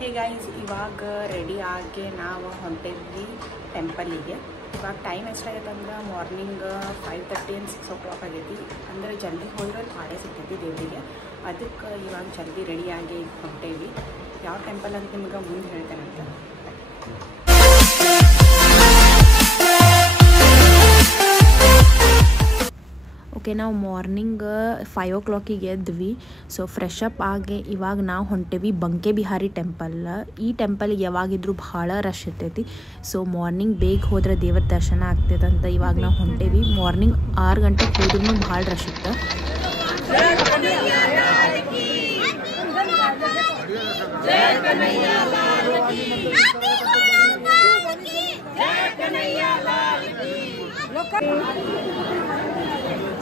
Hey guys, ಇವಾಗ ready ಆಗಿ ನಾವು ಹೊಂಟೇವಿ ಟೆಂಪಲಿಗೆ. ಇವಾಗ ಟೈಮ್ ಎಷ್ಟಾಗೈತೆ ಅಂದ್ರೆ ಮಾರ್ನಿಂಗ್ 5:30 and 6 o'clock ಆಗೈತಿ. ಅಂದರೆ ಜಲ್ದಿ ಹೋದ್ರೆ ಪಾಡೆ ಸಿಗ್ತೈತಿ ದೇವರಿಗೆ. ಅದಕ್ಕೆ ಇವಾಗ ಜಲ್ದಿ ರೆಡಿಯಾಗಿ ಹೊಂಟೇವಿ. ಯಾವ ಟೆಂಪಲ್ ಅಂತ ನಿಮ್ಗೆ ಮುಂದೆ ಹೇಳ್ತೇನಂತ. ಓಕೆ, ನಾವು ಮಾರ್ನಿಂಗ್ 5 o'clock ಎದ್ವಿ. ಸೊ ಫ್ರೆಶ್ ಅಪ್ ಆಗಿ ಇವಾಗ ನಾವು ಹೊಂಟೇವಿ ಬಂಕೆ ಬಿಹಾರಿ ಟೆಂಪಲ್. ಈ ಟೆಂಪಲ್ಗೆ ಯಾವಾಗಿದ್ರೂ ಭಾಳ ರಶ್ ಇರ್ತೈತಿ. ಸೊ ಮಾರ್ನಿಂಗ್ ಬೇಗ ಹೋದ್ರೆ ದೇವರ ದರ್ಶನ ಆಗ್ತೈತೆ ಅಂತ ಇವಾಗ ನಾವು ಹೊಂಟೇವಿ. ಮಾರ್ನಿಂಗ್ 6 ಗಂಟೆಗೆ ಹೋದ್ರೂ ಭಾಳ ರಶ್ ಇತ್ತು.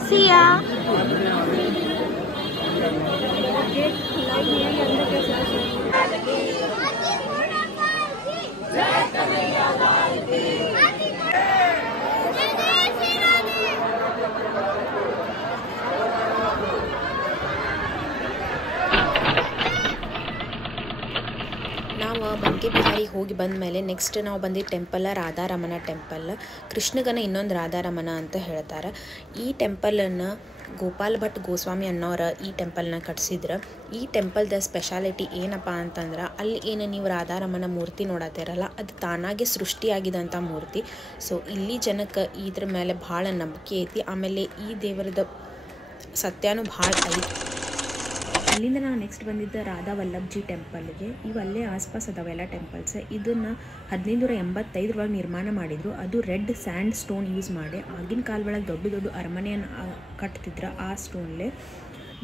सिया ನಾವು ಬಂಕೆ ಬಿಹಾರಿ ಹೋಗಿ ಬಂದ ಮೇಲೆ ನೆಕ್ಸ್ಟ್ ನಾವು ಬಂದಿದ್ದ ಟೆಂಪಲ್ ರಾಧಾರಮಣ ಟೆಂಪಲ್. ಕೃಷ್ಣಗನ ಇನ್ನೊಂದು ರಾಧಾರಮಣ ಅಂತ ಹೇಳ್ತಾರೆ. ಈ ಟೆಂಪಲನ್ನು ಗೋಪಾಲ್ ಭಟ್ ಗೋಸ್ವಾಮಿ ಅನ್ನೋರು ಈ ಟೆಂಪಲ್ನ ಕಟ್ಸಿದ್ರು. ಈ ಟೆಂಪಲ್ದ ಸ್ಪೆಷಾಲಿಟಿ ಏನಪ್ಪ ಅಂತಂದ್ರೆ, ಅಲ್ಲಿ ಏನು ನೀವು ರಾಧಾರಮಣ ಮೂರ್ತಿ ನೋಡತ್ತಿರಲ್ಲ, ಅದು ತಾನಾಗೆ ಸೃಷ್ಟಿಯಾಗಿದಂಥ ಮೂರ್ತಿ. ಸೊ ಇಲ್ಲಿ ಜನಕ್ಕೆ ಇದ್ರ ಮೇಲೆ ಭಾಳ ನಂಬಿಕೆ ಐತಿ. ಆಮೇಲೆ ಈ ದೇವರದ ಸತ್ಯನೂ ಭಾಳ ಐತಿ. ಅಲ್ಲಿಂದ ನಾವು ನೆಕ್ಸ್ಟ್ ಬಂದಿದ್ದ ರಾಧಾ ವಲ್ಲಭಜಿ ಟೆಂಪಲ್ಗೆ. ಇವಲ್ಲೇ ಆಸ್ಪಾಸ್ ಅದಾವೆಲ್ಲ ಟೆಂಪಲ್ಸ್. ಇದನ್ನು 1585 ನಿರ್ಮಾಣ ಮಾಡಿದರು. ಅದು ರೆಡ್ ಸ್ಯಾಂಡ್ ಸ್ಟೋನ್ ಯೂಸ್ ಮಾಡಿ ಆಗಿನ ಕಾಲ ಒಳಗೆ ದೊಡ್ಡ ದೊಡ್ಡ ಅರಮನೆಯನ್ನು ಕಟ್ತಿದ್ರು ಆ ಸ್ಟೋನ್ಲೆ.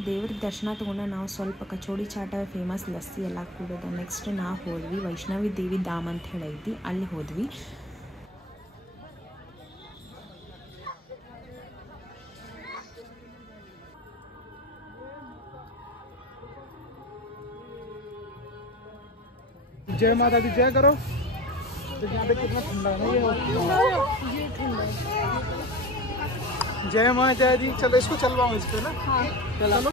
ದೇವ್ರ ದರ್ಶನ ತೊಗೊಂಡು ನಾವು ಸ್ವಲ್ಪ ಕಚೋಡಿ ಚಾಟ, ಫೇಮಸ್ ಲಸ್ಸಿ ಎಲ್ಲ ಕುಡಿದು ನೆಕ್ಸ್ಟ್ ನಾವು ಹೋದ್ವಿ ವೈಷ್ಣವಿ ದೇವಿ ಧಾಮ್ ಅಂತ ಹೇಳೈತಿ, ಅಲ್ಲಿ ಹೋದ್ವಿ. जय माता दी, जय करो। यहाँ पे कितना ठंडा है ये ठंडा। जय माता दी। चलो इसको चलवाओ इस पे ना। चलो.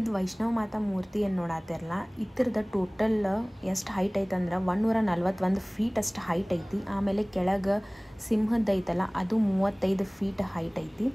ಇದು ವೈಷ್ಣವ ಮಾತಾ ಮೂರ್ತಿಯನ್ನು ನೋಡತ್ತಿರಲ್ಲ. ಇದ್ರದ ಟೋಟಲ್ ಎಷ್ಟು ಹೈಟ್ ಐತೆ ಅಂದ್ರೆ 141 ಫೀಟ್ ಅಷ್ಟು ಹೈಟ್ ಐತಿ. ಆಮೇಲೆ ಕೆಳಗೆ ಸಿಂಹದ ಐತಲ್ಲ, ಅದು 35 ಫೀಟ್ ಹೈಟ್ ಐತಿ.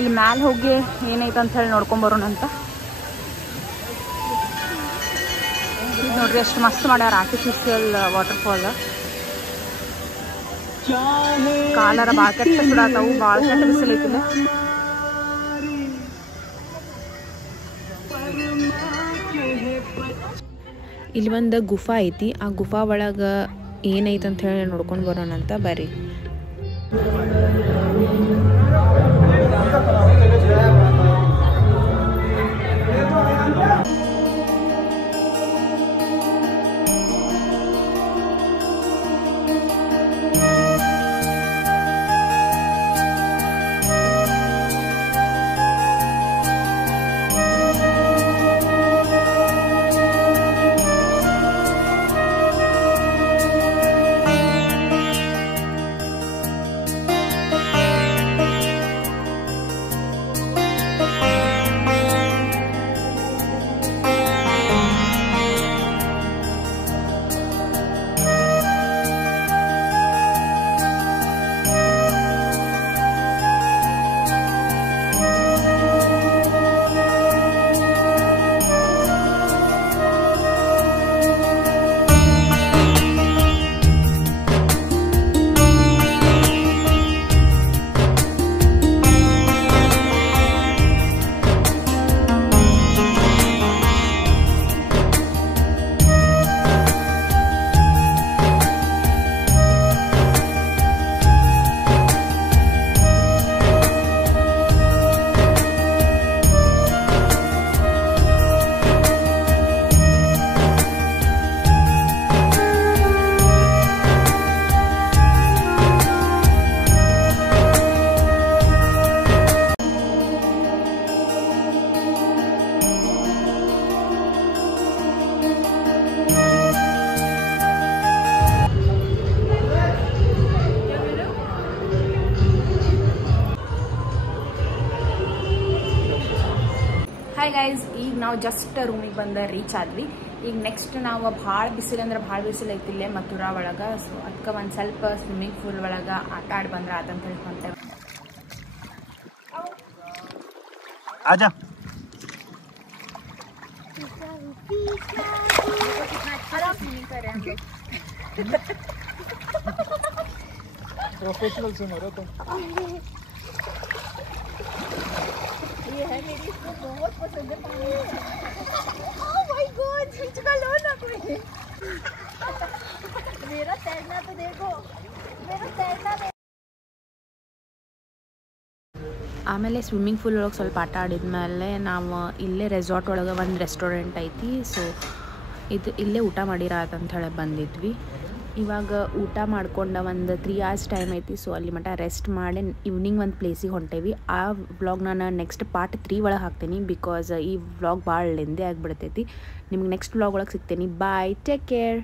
ಇಲ್ಲಿ ಮ್ಯಾಲೆ ಹೋಗಿ ಏನೈತೆ ಅಂತ ಹೇಳಿ ನೋಡ್ಕೊಂಬರೋಣ ಅಂತ. ಇದು ನೋಡ್ರಿ ಎಷ್ಟು ಮಸ್ತ್ ಮಾಡ್ಯಾರ ಆರ್ಟಿಫಿಷಿಯಲ್ ವಾಟರ್ಫಾಲ್. ಕಾಲರ ಭಾಳ ಕೆಟ್ಟ ಸುಡಾತಾವು, ಭಾಳ ಕೆಟ್ಟ ಬಿಸಿಲೈತಿಲ್ಲ. ಇಲ್ಲಿ ಒಂದು ಗುಫಾ ಐತಿ. ಆ ಗುಫಾ ಒಳಗೆ ಏನೈತೆ ಅಂತ ಹೇಳಿ ನೋಡ್ಕೊಂಡು ಬರೋಣ ಅಂತ ಬರ್ರಿ. ನಾವು ಜಸ್ಟ್ ರೂಮಿಗೆ ಬಂದು ರೀಚ್ ಆದ್ವಿ. ಈಗ ನೆಕ್ಸ್ಟ್ ನಾವು ಭಾಳ ಬಿಸಿಲು ಅಂದ್ರೆ ಭಾಳ ಬಿಸಿಲು ಐತಿಲ್ಲೇ ಮಥುರಾ ಒಳಗೆ. ಸೊ ಅದಕ್ಕೆ ಒಂದು ಸ್ವಲ್ಪ ಸ್ವಿಮ್ಮಿಂಗ್ ಪೂಲ್ ಒಳಗೆ ಆಟ ಆಡಿ ಬಂದ್ರೆ ಆತಂತ ಹೇಳ್ಕೊಂತೇವೆ. आजा प्रोफेशनल स्विमर हो तुम. ये है मेरी, इसको बहुत पसंद है पानी. ओह माय गॉड, खींच का लो ना कोई. मेरा तैरना तो देखो, मेरा तैरना. ಆಮೇಲೆ ಸ್ವಿಮ್ಮಿಂಗ್ ಪೂಲ್ ಒಳಗೆ ಸ್ವಲ್ಪ ಆಟ ಆಡಿದ್ಮೇಲೆ ನಾವು ಇಲ್ಲೇ ರೆಸಾರ್ಟ್ ಒಳಗೆ ಒಂದು ರೆಸ್ಟೋರೆಂಟ್ ಐತಿ. ಸೊ ಇಲ್ಲೇ ಊಟ ಮಾಡಿರಾತ ಅಂತ ಹೇಳಿ ಬಂದಿದ್ವಿ. ಇವಾಗ ಊಟ ಮಾಡ್ಕೊಂಡು ಒಂದು 3 hours ಟೈಮ್ ಐತಿ. ಸೊ ಅಲ್ಲಿ ಮಟ್ಟ ರೆಸ್ಟ್ ಮಾಡಿ ಈವ್ನಿಂಗ್ ಒಂದು ಪ್ಲೇಸಿಗೆ ಹೊಂಟೇವಿ. ಆ ವ್ಲಾಗ್ ನಾನು ನೆಕ್ಸ್ಟ್ ಪಾರ್ಟ್ 3 ಒಳಗೆ ಹಾಕ್ತೀನಿ, ಬಿಕಾಸ್ ಈ ವ್ಲಾಗ್ ಭಾಳ ಲೆಂದಿ ಆಗಿಬಿಡ್ತೈತಿ. ನಿಮ್ಗೆ ನೆಕ್ಸ್ಟ್ ವ್ಲಾಗ್ ಒಳಗೆ ಸಿಗ್ತೀನಿ. ಬಾಯ್, ಟೇಕ್ ಕೇರ್.